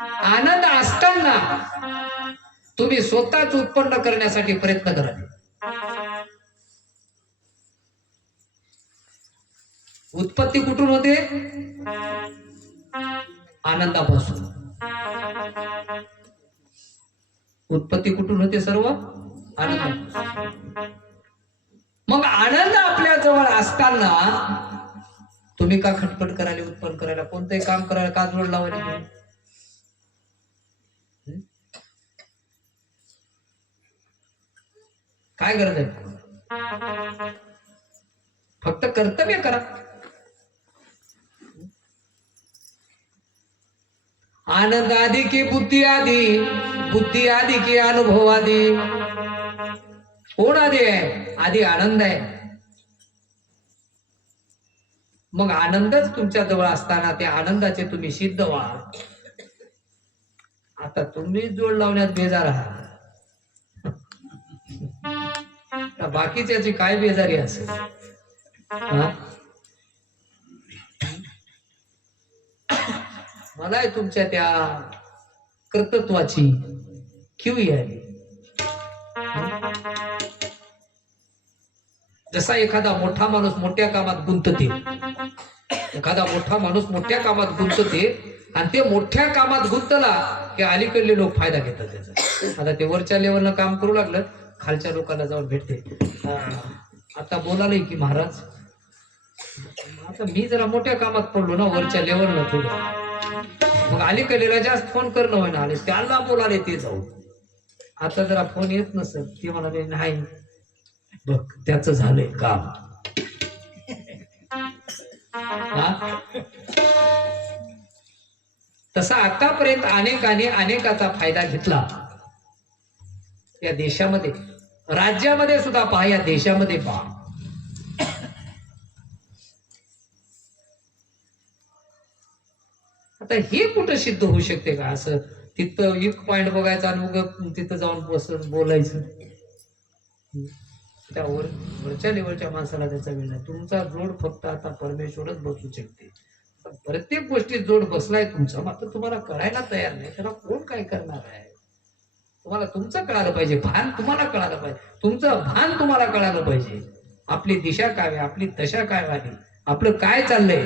आनंद असताना तुम्ही स्वतःच उत्पन्न करण्यासाठी प्रयत्न करावे. उत्पत्ती कुठून होते? आनंदापासून. उत्पत्ती कुठून होते? सर्व आनंदापासून. मग आनंद आपल्या जवळ असताना तुम्ही का खटपट करायला, उत्पन्न करायला, कोणतंही काम करायला का जोड लावायला? काय गरज आहे? फक्त कर्तव्य करा. आनंद आदि की बुद्धी आदि, बुद्धी आदि की अनुभव आदि. कोण आदि आहे? आदि आनंद आहे. मग आनंदच तुमच्या जवळ असताना त्या आनंदाचे तुम्ही सिद्ध व्हा. आता तुम्ही जोड लावण्यात बेजार आहात, बाकीच्याची काय बेजारी असेल? मला तुमच्या त्या कर्तृत्वाची किवी आहे. जसा एखादा मोठा माणूस मोठ्या कामात गुंतते, एखादा मोठा माणूस मोठ्या कामात गुंतते आणि ते मोठ्या कामात गुंतला की अलीकडले लोक फायदा घेतात त्याचा. आता ते वरच्या लेवलला काम करू लागलं, खालच्या लोकांना जाऊन भेटते. आता बोलालंय की महाराज, आता मी जरा मोठ्या कामात पडलो ना वरच्या लेवलला थोडं, मग अलीकडलेला जास्त फोन करणं होय ना, आले त्याला बोलाले ते जाऊ. आता जरा फोन येत नसत, ते म्हणाले नाही बघ त्याच झालंय काम. तसा आतापर्यंत अनेकाने अनेकाचा फायदा घेतला. या देशामध्ये, राज्यामध्ये सुद्धा पहा, या देशामध्ये पहा. आता हे कुठं सिद्ध होऊ शकते का? असं तिथं एक पॉइंट बघायचा आणि मग तिथं जाऊन बसून बोलायचं. त्या वरच्या लेवलच्या माणसाला त्याचा वेळ नाही. तुमचा जोड फक्त आता परमेश्वरच बसू शकते. प्रत्येक गोष्टीत जोड बसलाय तुमचा, मात्र तुम्हाला करायला तयार नाही. त्याला कोण काय करणार आहे? तुम्हाला तुमचं कळालं पाहिजे, भान तुम्हाला कळालं पाहिजे, तुमचं भान तुम्हाला कळालं पाहिजे. आपली दिशा काय, आपली दशा काय व्हावी, आपलं काय चाललंय.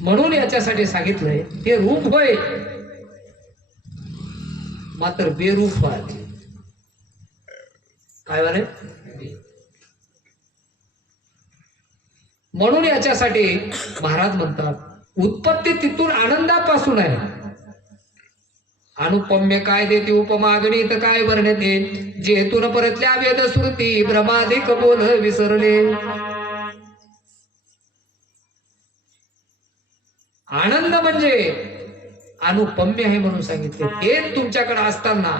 म्हणून याच्यासाठी सांगितलंय, ते रूप होय मात्र बेरूप व्हावे. काय वाले? म्हणून याच्यासाठी महाराज म्हणतात, उत्पत्ती तिथून आनंदापासून आहे. अनुपम्य काय देते उपमा, गणित काय वर्णन येईल, जेतून परतल्या वेद श्रुती भ्रमाधिक बोल विसरले. आनंद म्हणजे अनुपम्य आहे म्हणून सांगितले. हे तुमच्याकडे असताना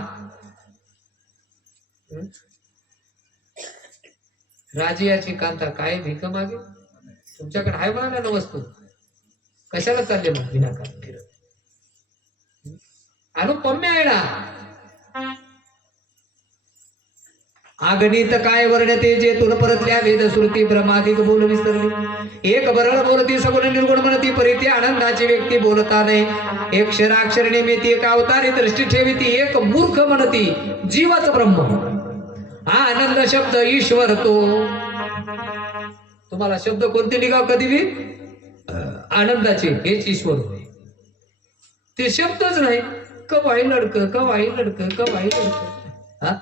राजियाची कांता काय भीक मागे? तुमच्याकडे आहे म्हणाला वस्तू, कशाला चालले मग विनाकारण फिरत? अनुपम्य आहे ना. आगणित काय वर्णते, जे तुला परतल्या वेद श्रुती भ्रमाधिक बोल विसरली. एक बरळ बोलती सगुण निर्गुण म्हणती, परिते आनंदाची व्यक्ती बोलता नाही. एक क्षराक्षर नेमिती, एक अवतारी दृष्टी ठेविती, एक मूर्ख म्हणती जीवच ब्रह्म. हा आनंद शब्द ईश्वर तो. तुम्हाला शब्द कोणते निघाव कधी बी आनंदाचे, हेच ईश्वर होय. ते शब्दच नाही. कवाई लडक, कवाई लडक, कवाई लडक. हा,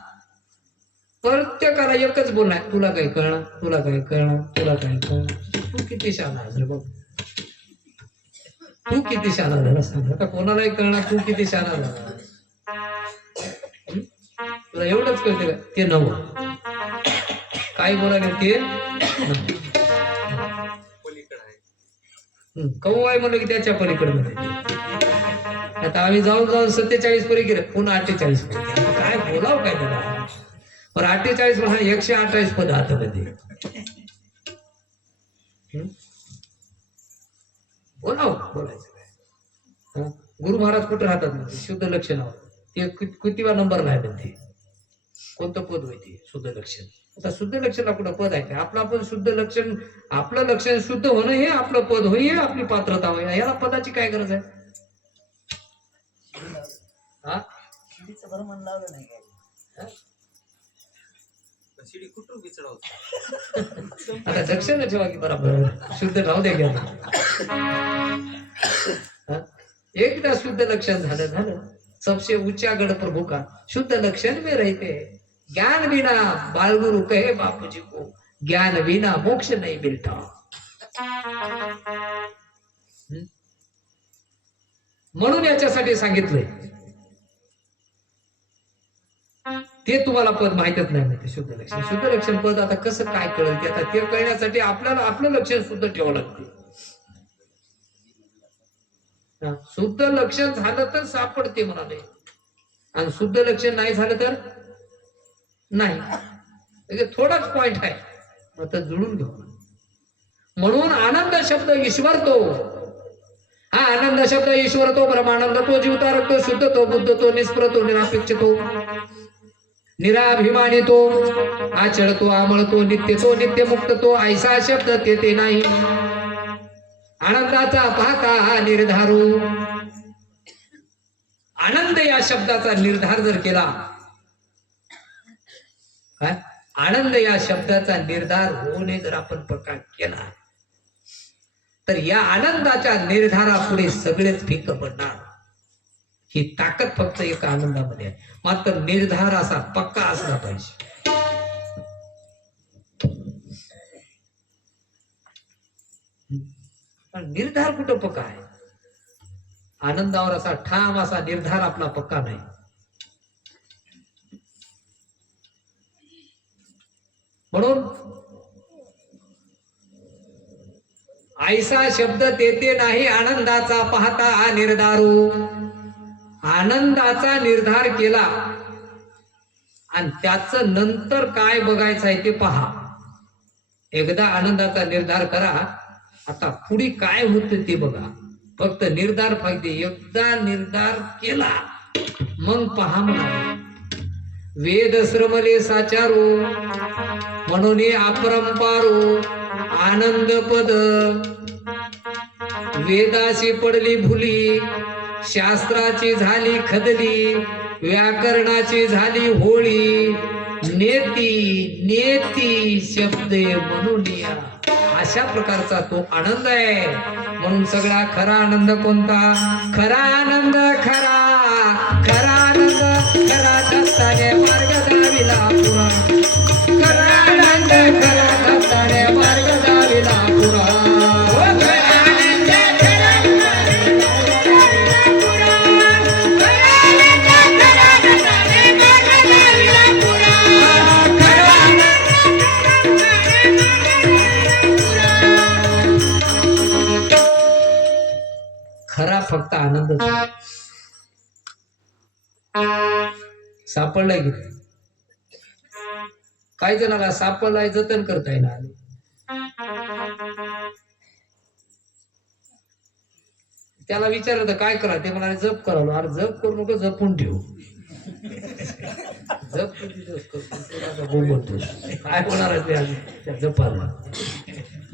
प्रत्येकाला एकच बोलणार, तुला काय कळणार, तुला काय कळणार, तुला काय कळणार. तू किती शहाणा आहेस रे बाबा, तू किती शहाणा झाला सांग. आता कोणालाही कळणार तू किती शहाणा झाला. तुला एवढंच कळते का? ते नव काय बोलायला ते कवाय म्हणलं की त्याच्या पलीकडे मध्ये. आता आम्ही जाऊन जाऊन 47 परी गेलो, पुन्हा 48 काय बोलाव काय त्याला. पण 48 म्हणा 128 पद हातामध्ये. बोलाव, बोलायचं काय. गुरु महाराज कुठे राहतात? शुद्ध लक्षणावर. ते कितीवा नंबरला आहे ते, कोणतं पद होय ते? शुद्ध लक्षण. आता शुद्ध लक्षणला कुठं पद आहे का? आपलं आपण शुद्ध लक्षण, आपलं लक्षण शुद्ध होणं हे आपलं पद होय, हे आपली पात्रता होय. याला पदाची काय गरज आहे? हा शिडीचं बरं म्हणून लावलं नाही काय. शिडी कुठून विचरावं. आता दक्षिण ठेवा की बरोबर शुद्ध राहू द्या घ्या. एकदा शुद्ध लक्षण झालं सबसे ऊंचा गढ़ प्रभु का शुद्ध लक्षण में रहते हैं. ज्ञान बिना बालगुरु कहे बापूजी को ज्ञान बिना मोक्ष नहीं मिलता. म्हणून याच्यासाठी सांगितलंय. ते तुम्हाला पद माहितच नाही ते शुद्ध लक्षण पद आता कसं काय कळेल ते आता ते कळण्यासाठी आपल्याला आपलं लक्षण शुद्ध ठेवावं लागते. शुद्ध लक्षण झालं तर सापडते म्हणाले आणि शुद्ध लक्षण नाही झालं तर नाही. म्हणजे थोडाच पॉइंट आहे मग तर जुळून घेऊ. म्हणून आनंद शब्द ईश्वर तो, हा आनंद शब्द ईश्वर तो, ब्रह्मानंद तो, जीवतारक तो, शुद्ध तो, बुद्ध तो, निष्प्रह तो, निरापेक्ष तो, निराभिमानी तो, आचळ तो, आमळ तो, नित्य मुक्त तो, ऐसा शब्द ते नाही. आनंदाचा पाहता निर्धारू. आनंद या शब्दाचा निर्धार जर केला, आनंद या शब्दाचा निर्धार होऊन जर आपण प्रकार केला तर या आनंदाच्या निर्धारापुढे सगळेच फिक्क पडणार. ही ताकद फक्त एका आनंदामध्ये आहे. मात्र निर्धार असा पक्का असला पाहिजे. पण निर्धार कुठं पक्का आहे? आनंदावर असा ठाम असा निर्धार आपला पक्का नाही. म्हणून ऐसा शब्द तेथे नाही आनंदाचा पाहता निर्धारू. आनंदाचा निर्धार केला आणि त्याच नंतर काय बघायचं आहे ते पहा. एकदा आनंदाचा निर्धार करा, आता पुढे काय होतं ते बघा. फक्त निर्धार पाहिजे. एकदा निर्धार केला मग पहा म्हणा. वेद श्रमले साचारो म्हणून अपरंपारो आनंद पद. वेदाशी पडली भुली, शास्त्राची झाली खदली, व्याकरणाची झाली होळी, नेती शब्दे म्हणून या. अशा प्रकारचा तो आनंद आहे. म्हणून सगळा खरा आनंद कोणता? खरा आनंद खरा आनंद खरा दत्ताने मार्ग दाविला पुरा. खरा आनंद खरा दत्ताने मार्ग दाविला पुरा. खरा फक्त आनंद सापडलाय की काही जणाला सापडलाय जतन करता येणार. त्याला विचारलं तर काय करा, ते म्हणाले जप करावं. अरे जप करू नको, जपून ठेव. जप काय होणार आहे त्या जपाला?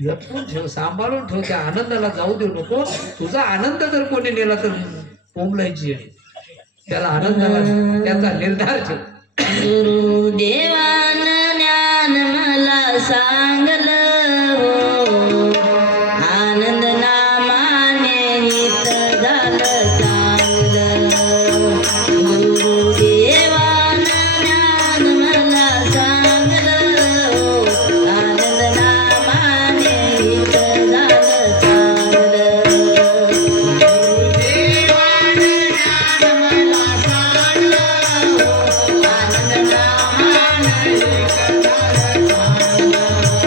जपून ठेव, सांभाळून ठेव. त्या आनंदाला जाऊ देऊ नको. तुझा आनंद जर कोणी नेला तर कोंबलायची आहे. त्याला आनंदाला त्याचा निर्धार ठेव. गुरुदेवान ज्ञान मला सांगलं हो, आनंद नामाने नित झालं चांगलं. गुरुदेवान ज्ञान मला सांगलं हो, आनंद नामाने नित झालं चांगलं. गुरुदेवान ज्ञान मला सांगलं हो, आनंद नामाने नित झालं चांगलं.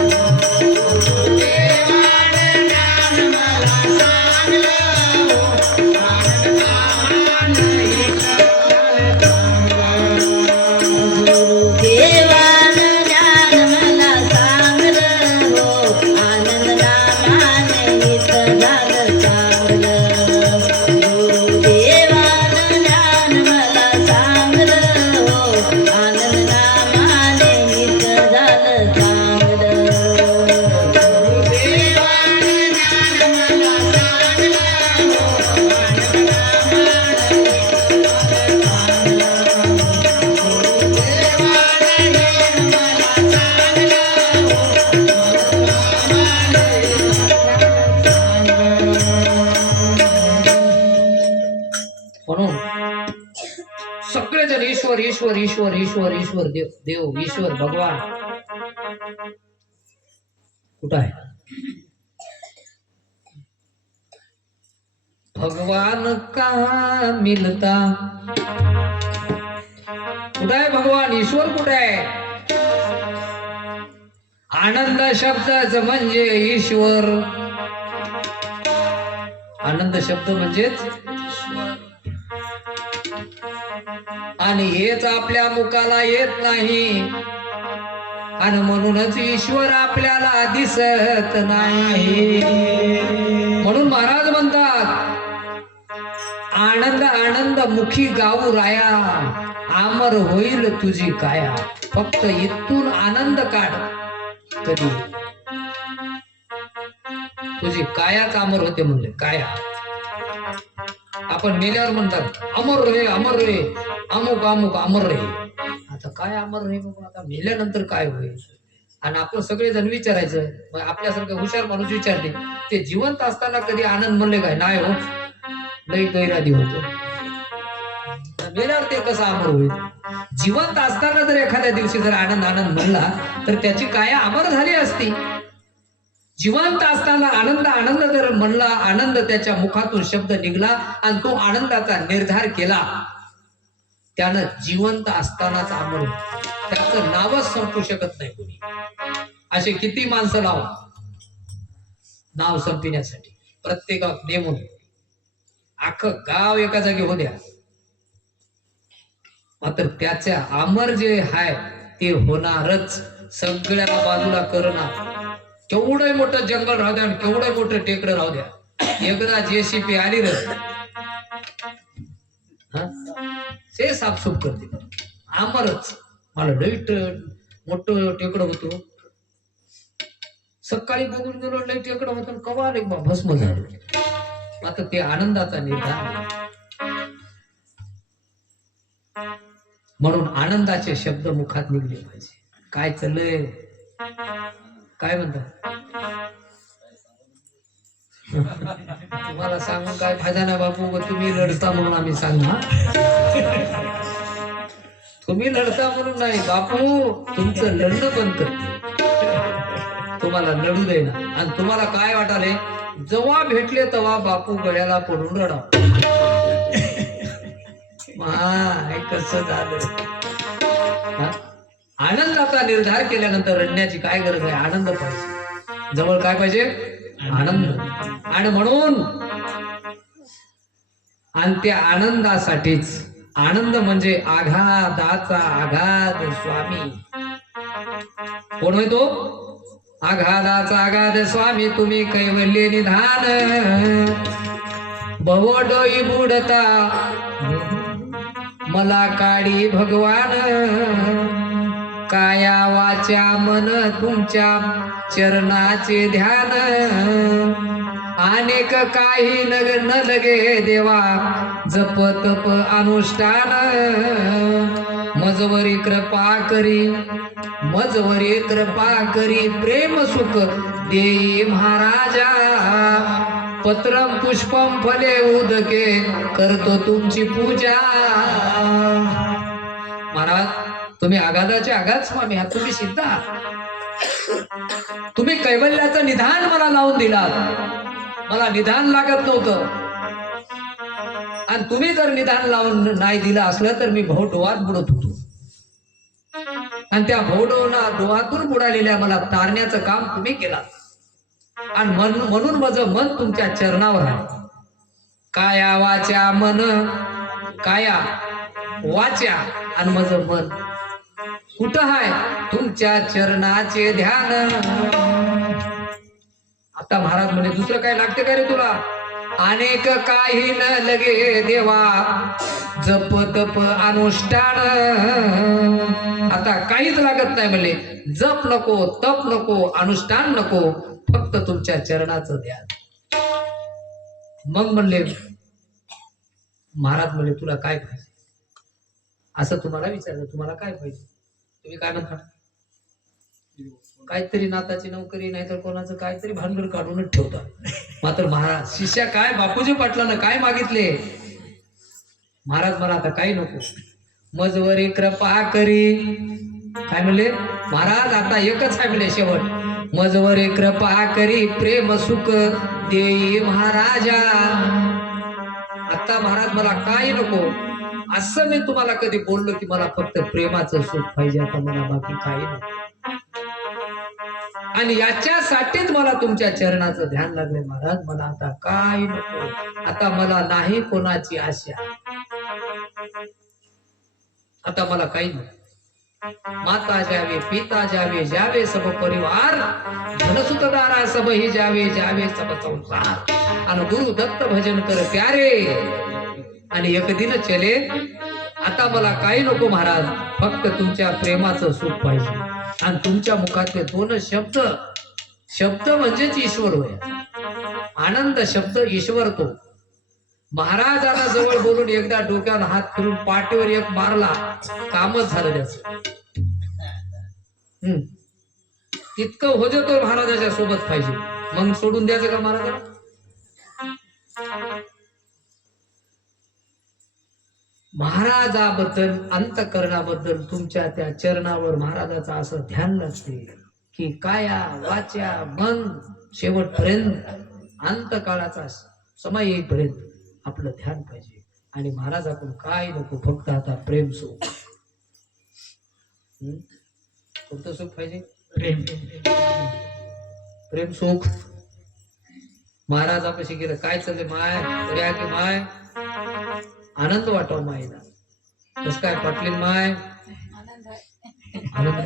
म्हणून सगळेजण ईश्वर ईश्वर ईश्वर ईश्वर ईश्वर देव देव ईश्वर भगवान कुठं आहे? भगवान कहा मिलता, कुठं आहे भगवान? ईश्वर कुठे आहे? आनंद शब्दाचं म्हणजे ईश्वर. आनंद शब्द म्हणजेच आणि हेच आपल्या मुखाला येत नाही आणि म्हणूनच ईश्वर आपल्याला दिसत नाही. म्हणून महाराज म्हणतात आनंद आनंद मुखी गाऊ राया, आमर होईल तुझी काया. फक्त इथून आनंद काढ, कधी तुझी कायाच अमर होते म्हणले. काया आपण मेल्यावर म्हणतात अमर रे अमुक अमुक अमर रे. आता काय अमर रे बाबा, आता मेल्यानंतर काय होईल? आणि आपण सगळेजण विचारायचं, मग आपल्यासारखं हुशार माणूस विचारते ते जिवंत असताना कधी आनंद म्हणले काय? नाही हो, लई गैरादी होतो. मेल्यावर ते कसं अमर होईल? जिवंत असताना जर एखाद्या दिवशी जर आनंद आनंद म्हणला तर त्याची काया अमर झाली असती. जिवंत असताना आनंद आनंद जर म्हणला, आनंद त्याच्या मुखातून शब्द निघला आणि तो आनंदाचा निर्धार केला, त्यानं जिवंत असतानाच अमर, त्याचं नावच संपू शकत नाही कोणी. असे किती माणसं लाव नाव संपविण्यासाठी, प्रत्येकात नेमून अख्खं गाव एका जागी हो द्या, मात्र त्याच्या अमर जे आहे ते होणारच. सगळ्याला बाजूला करणार. केवढं मोठं जंगल राहू द्या, केवढं मोठं टेकडं राहू द्या, एकदा JCB आली रे ते साफसूफ करते, अमरच. मला लईट मोठं टेकडं होतो, सकाळी बघून गेलो लई टेकडं होतं, कवा रे भस्म झालं. आता ते आनंदाचा निर्धार. म्हणून आनंदाचे शब्द मुखात निघले पाहिजे. काय चाललंय, काय म्हणता? तुम्हाला सांगून काय फायदा नाही बापू, तुम्ही लढता म्हणून आम्ही सांगू. तुम्ही लढता म्हणून नाही बापू, तुमचं लढणं बंद करते, तुम्हाला लढू देणार. आणि तुम्हाला काय वाटाले, जेव्हा भेटले तेव्हा बापू गळ्याला पडून रडा. कसं झालं? आनंदाचा निर्धार केल्यानंतर रडण्याची काय गरज आहे? आनंद पाहिजे जवळ. काय पाहिजे? आनंद. आणि म्हणून आणि त्या आनंदासाठीच, आनंद म्हणजे आघादाचा आघाद स्वामी. कोण होय तो? आघादाचा आघाद स्वामी तुम्ही कैवल्य निधान. भवडोई बुडता मला काढी भगवान. काया वाचा मन तुमच्या चरणाचे ध्यान. अनेक काही न लगे देवा जप तप अनुष्ठान. मजवरी कृपा करी प्रेम सुख देई महाराजा. पत्रम पुष्पम फले उदके करतो तुमची पूजा. महाराज तुम्ही आघादाचे आघात स्वामी आहात, तुम्ही सिद्ध आहात. तुम्ही कैवल्याचं निधान मला लावून दिलात. मला निधान लागत नव्हतं, आणि तुम्ही जर निधान लावून नाही दिलं असलं तर मी भवडोहात बुडत होतो. आणि त्या भवडोहातून बुडालेल्या मला तारण्याचं काम तुम्ही केलं. आणि म्हणून माझं मन तुमच्या चरणावर आहे. काया वाचा मन, काया वाचा आणि माझं मन कुठं आहे? तुमच्या चरणाचे ध्यान. आता महाराज म्हणे दुसरं काय लागते का रे तुला? अनेक काही न लगे देवा जप तप अनुष्ठान. आता काहीच लागत नाही म्हणले. जप नको, तप नको, अनुष्ठान नको, फक्त तुमच्या चरणाचं ध्यान. मग म्हणले महाराज म्हणले तुला काय पाहिजे? असं तुम्हाला विचारलं, तुम्हाला काय पाहिजे? तुम्ही काय म्हणता? काहीतरी नाताची नोकरी, नाहीतर कोणाचं काहीतरी भानगड काढूनच ठेवतात. मात्र महाराज शिष्या काय बापूजी पाटलानं काय मागितले? महाराज मला आता काही नको, मजवरी कृपा करी. काय म्हणले महाराज? आता एकच आहे म्हणले शेवट, मजवरी कृपा करी प्रेम सुख देई महाराजा. आता महाराज मला काही नको, असं मी तुम्हाला कधी बोललो की मला फक्त प्रेमाचं सुख पाहिजे, आता मला बाकी काही नको. आणि याच्यासाठीच मला तुमच्या चरणाचं ध्यान लागले महाराज. मला आता काही नको, आता मला नाही कोणाची आशा, आता मला काही नको. माता जावे पिता जावे जावे सब परिवार, धनसुतदारा सब ही जावे जावे सब संसार. आणि गुरु दत्त भजन कर प्यारे, आणि एक दिन चले. आता मला काही नको महाराज, फक्त तुमच्या प्रेमाचं सुख पाहिजे. आणि तुमच्या मुखातले दोन शब्द, शब्द म्हणजेच ईश्वर होय. आनंद शब्द ईश्वर तो. महाराजांना जवळ बोलून एकदा डोक्यावर हात फिरून पाठीवर एक मारला, कामच झालं त्याचं. इतकं होते तो महाराजाच्या सोबत पाहिजे, मग सोडून द्यायचं का महाराजाला? महाराजाबद्दल, अंतकरणाबद्दल, तुमच्या त्या चरणावर महाराजाचं असं ध्यान लागते की काया वाच्या मन शेवटपर्यंत, अंतकाळाचा समय येईपर्यंत आपलं ध्यान पाहिजे. आणि महाराजाकडून काय नको, फक्त आता प्रेम सुख. कोणतं सुख पाहिजे? प्रेम. प्रेम सुख. महाराजापाशी गेलं, काय चाललंय माय? बऱ्या की माय? आनंद वाटाव मायला. कस काय पाटलीन माय? आनंद आहे. आनंद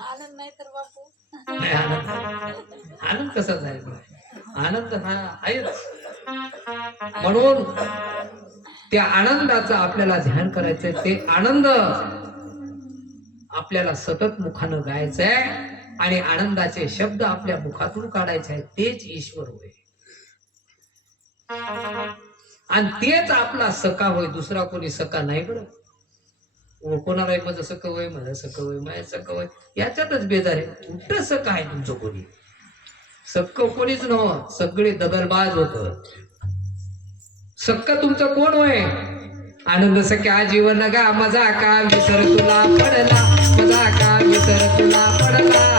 आनंद नाही तर बापू. नाही, आनंद. आनंद कसा जाईल माय? आनंद हा आहेच. म्हणून त्या आनंदाचं आपल्याला ध्यान करायचंय. ते आनंद आपल्याला सतत मुखानं गायचंय आणि आनंदाचे शब्द आपल्या मुखातून काढायचे आहेत. तेच ईश्वर होय आणि तेच आपला सखा होय. दुसरा कोणी सखा नाही बरं. कोणाला माझं सख होय, माझं सख होय, माझं सख होय, याच्यातच बेजार आहे. कुठं सख आहे तुमचं? कोणी सक्क कोणीच नव्ह, सगळे दगलबाज होत. सक्क तुमचं कोण होय? आनंद सख्या जीवन गा मजा का विसर तुला पडला, मजा का विसर तुला पडला.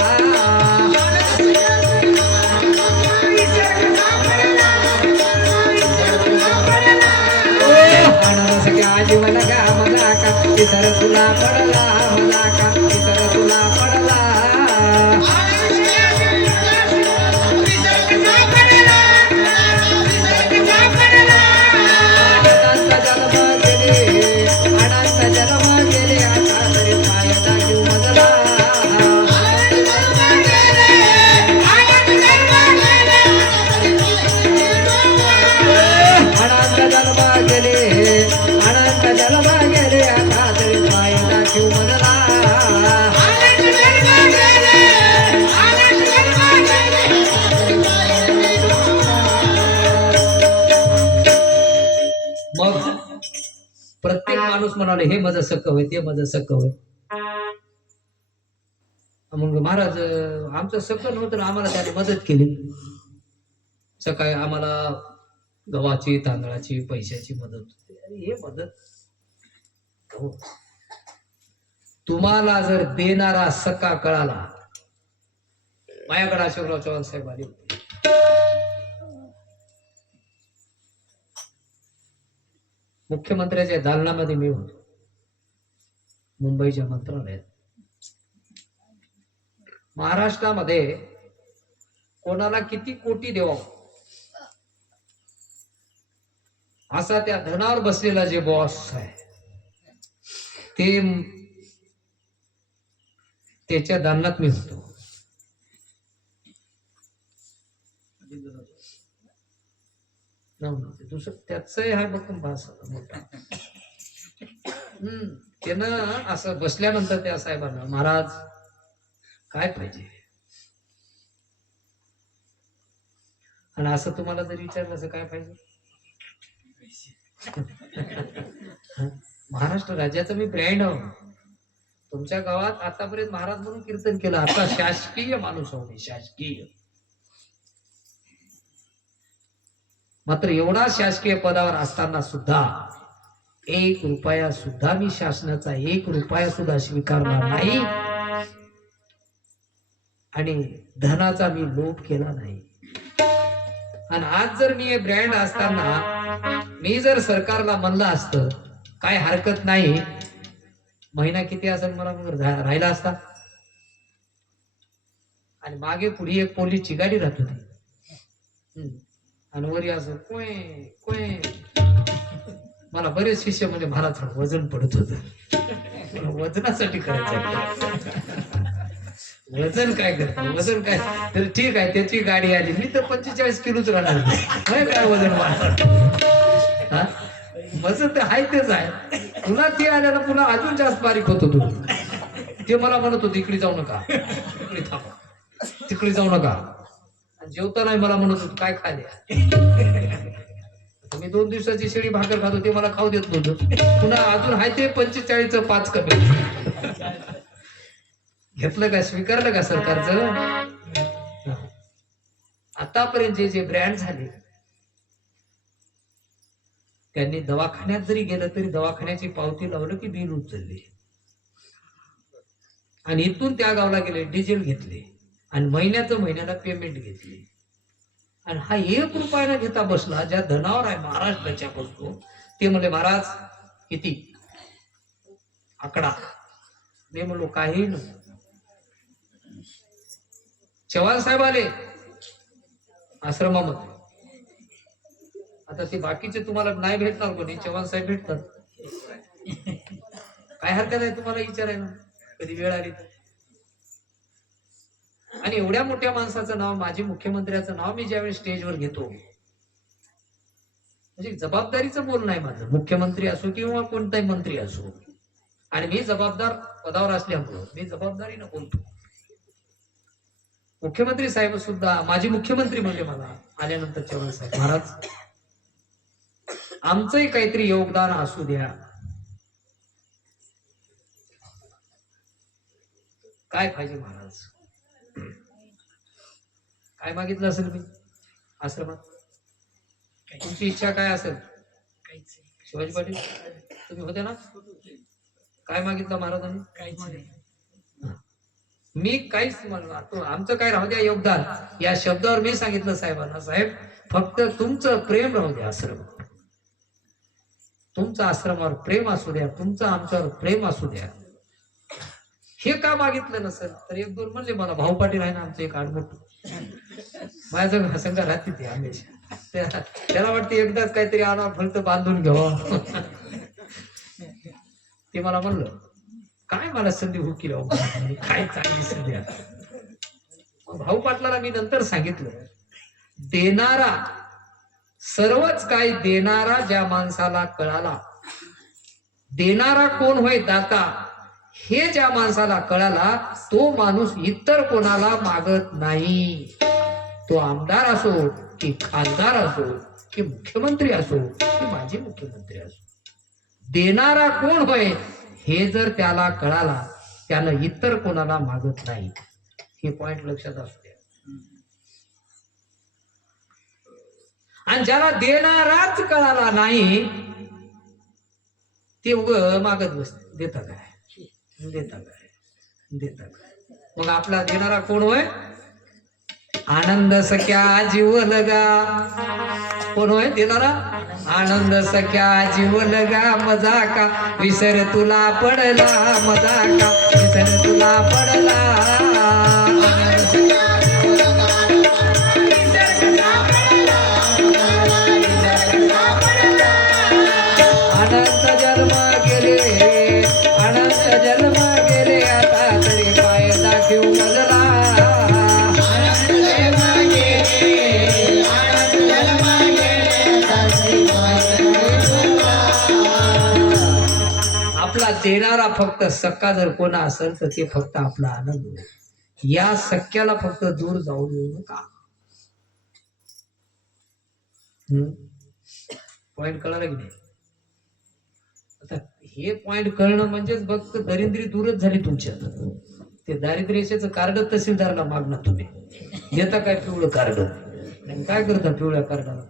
आनंद सख्या जीवन गा मजा का विसर तुला पडला, मजा का विसर तुला पडला. प्रत्येक माणूस म्हणाले हे माझं सख होय, ते माझं सख होय. मग महाराज आमचं सख नव्हतं, आम्हाला त्याने मदत केली. सकाळी आम्हाला गव्हाची, तांदळाची, पैशाची मदत होती. अरे हे मदत हो. तुम्हाला जर देणारा सखा कळाला, माझ्याकडे अशोकराव चव्हाण साहेब आले होते. मुख्यमंत्र्याच्या दालनामध्ये मी होतो, मुंबईच्या मंत्रालयात. महाराष्ट्रामध्ये कोणाला किती कोटी द्यावा असा त्या धनावर बसलेला जे बॉस आहे ते, त्याच्या दालनात मी होतो. दुसरं त्याच आहे बघ मोठा. त्यानं असं बसल्यानंतर त्या साहेबांना, महाराज काय पाहिजे? आणि असं तुम्हाला जर विचारलं असं काय पाहिजे? महाराष्ट्र राज्याचं मी ब्रँड आहो. तुमच्या गावात आतापर्यंत महाराज म्हणून कीर्तन केलं, आता शासकीय माणूस आहो मी, शासकीय. मात्र एवढा शासकीय पदावर असताना सुद्धा 1 रुपया सुद्धा मी शासनाचा 1 रुपया सुद्धा स्वीकारला नाही आणि धनाचा मी लोभ केला नाही. आणि आज जर मी हे ब्रँड असताना मी जर सरकारला म्हणलं असतं काय हरकत नाही, महिना किती असेल मला मग राहिला असता. आणि मागे पुढे एक पोलीसची गाडी राहत होती आणि वरी असं कोय कोय. मला बरेच शिष्य म्हणजे मला थोडं वजन पडत होत, वजनासाठी करायचं. वजन काय करतात, वजन काय तर ठीक आहे त्याची गाडी आली, मी तर 45 किलोच राहणार, काय वजन वाढणार. वजन तर आहे तेच आहे, पुन्हा ते आल्याला पुन्हा अजून जास्त बारीक होतो तू. ते मला म्हणत होते इकडे जाऊ नका, इकडे थांबा, तिकडे जाऊ नका. जेवता नाही मला म्हणत होत काय खाले. मी 2 दिवसाची शेळी भाकर खातो, ते मला खाऊ देत नव्हतं. पुन्हा अजून आहे ते 45 5 कमी. घेतलं का, स्वीकारलं का सरकारचं. आतापर्यंत जे जे ब्रँड झाले त्यांनी दवाखान्यात जरी गेलं तरी दवाखान्याची पावती लावलं की बिल उचलले आणि इथून त्या गावाला गेले डिझेल घेतले आणि महिन्याला पेमेंट घेतले. आणि हा 1 रुपया न घेता बसला, ज्या धनावर आहे महाराज बचा बसतो. ते म्हणले महाराज किती आकडा. मी म्हणलो काही न. चव्हाण साहेब आले आश्रमामध्ये. आता ते बाकीचे तुम्हाला नाही भेटणार, कोणी चव्हाण साहेब भेटतात. काय हरकत आहे तुम्हाला विचारायला कधी वेळ आली तर. आणि एवढ्या मोठ्या माणसाचं नाव, माजी मुख्यमंत्र्याचं नाव मी ज्यावेळी स्टेजवर घेतो, म्हणजे जबाबदारीचं बोलणं आहे माझं. मुख्यमंत्री असो किंवा कोणताही मंत्री असो, आणि मी जबाबदार पदावर असल्यामुळं मी जबाबदारीनं बोलतो. मुख्यमंत्री साहेब सुद्धा, माजी मुख्यमंत्री म्हणजे मला आल्यानंतर चव्हाण साहेब, महाराज आमचंही काहीतरी योगदान असू द्या. काय पाहिजे महाराज, काय मागितलं असेल मी आश्रमात, तुमची इच्छा काय असेल. शिवाजी पाटील तुम्ही होते ना, काय मागितलं महाराजांनी. मी काहीच म्हणलो, आमचं काय राहू द्या योगदान, या शब्दावर मी सांगितलं साहेबांना, साहेब फक्त तुमचं प्रेम राहू द्या आश्रम, तुमचं आश्रमावर प्रेम असू द्या, तुमचं आमच्यावर प्रेम असू द्या. हे का मागितलं नसेल तर 1-2 म्हणले मला, भाऊ पाटील आहे ना आमचं एक आडमोठ, माझ्या संघा राहते ते हमेशा, त्याला वाटते एकदाच काहीतरी आणा फक्त बांधून घ्यावं. ते मला म्हणलं काय मला संधी हुकी राहू, काय चांगली संधी. भाऊ पाटलाला मी नंतर सांगितलं, देणारा सर्वच काही देणारा ज्या माणसाला कळाला, देणारा कोण होय दाता हे ज्या माणसाला कळाला, तो माणूस इतर कोणाला मागत नाही. तो आमदार असो की खासदार असो की मुख्यमंत्री असो की माजी मुख्यमंत्री असो, देणारा कोण होय हे जर त्याला कळाला, त्यानं इतर कोणाला मागत नाही. हे पॉइंट लक्षात असू द्या. आणि ज्याला देणाराच कळाला नाही ते उग मागत बसते, देता काय देता काय देता काय. मग आपला देणारा कोण होय, आनंद सख्या जीव लगा. कोण होय देणारा, आनंद सख्या जीव लगा, मजा का विसर तुला पडला, मजा का विसर तुला पडला. अनंत जन्म गेले, अनंत जन्म गेले, आता तरी पाय दाखव मजला. आपला देणारा फक्त सख्खा जर कोणा असेल तर ते फक्त आपला आनंद होईल. या सख्याला फक्त दूर जाऊ देऊ नका. पॉइंट कळाला की नाही. आता हे पॉइंट कळणं म्हणजेच फक्त दरिद्री दूरच झाली तुमच्या. ते दारिद्र्याचं कार्ड तहसीलदाराला मागणार तुम्ही, देता काय पिवळं कार्ड, काय करता पिवळ्या कार्डाला.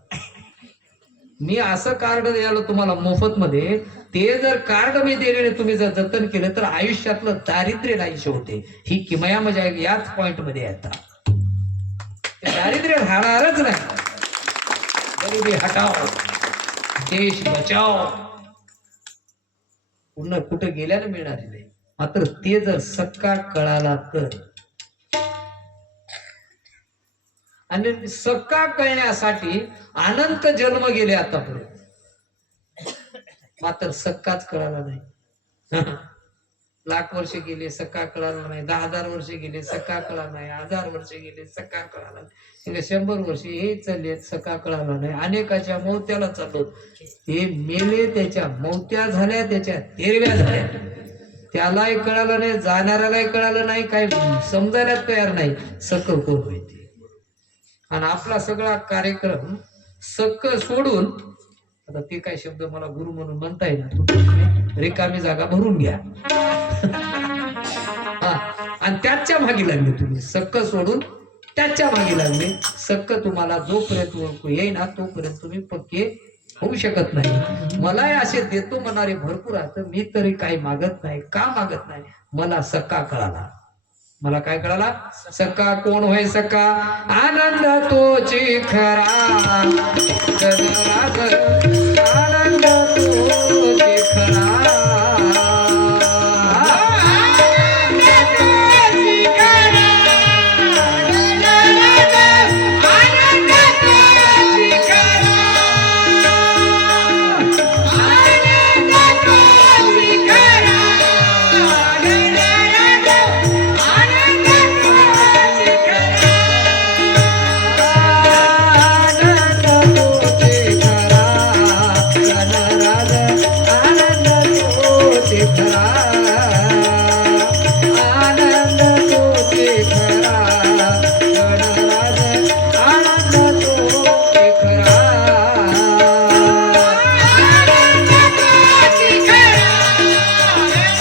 मी असं कार्ड द्यायला तुम्हाला मोफत मध्ये, ते जर कार्ड मी दिलेले तुम्ही जर जतन केलं तर आयुष्यातलं दारिद्र्य नाहीसे होते. ही किमया मजा याच पॉइंट मध्ये येतात. दारिद्र्य राहणारच नाही. गरिबी हटाओ, देश बचाओ, पुन्हा कुठं गेल्यानं मिळणार नाही. मात्र ते जर सक्का कळाला तर, आणि सक्का कळण्यासाठी अनंत जन्म गेले आतापर्यंत, मात्र सक्काच कळाला नाही. लाख वर्ष गेले सक्का कळाला नाही, 10,000 वर्ष गेले सक्का कळाला नाही, 1000 वर्ष गेले सक्का कळाला नाही, 100 वर्ष हे चालले सक्का कळाला नाही. अनेकाच्या मौत्याला चाललो, ते मेले, त्याच्या मौत्या झाल्या, त्याच्या तेरव्या झाल्या, त्यालाही कळालं नाही, जाणाऱ्यालाही कळालं नाही, काही समजायला तयार नाही सक्क कोण होते. आणि आपला सगळा कार्यक्रम सक्क सोडून, आता ते काय शब्द मला गुरु म्हणून म्हणता येईल, रिकामी जागा भरून घ्या. आणि त्याच्या मागे लागले तुम्ही, सक्क सोडून त्याच्या मागे लागले. सक्क तुम्हाला जोपर्यंत ओळखू येईना तोपर्यंत तुम्ही पक्के होऊ शकत नाही. मलाही असे देतो म्हणणारे भरपूर असत, मी तरी काही मागत नाही. का मागत नाही? मला सक्का कळाला. मला काय कळाला? सक्का कोण होय सक्का? आनंद तोची खरा, आनंद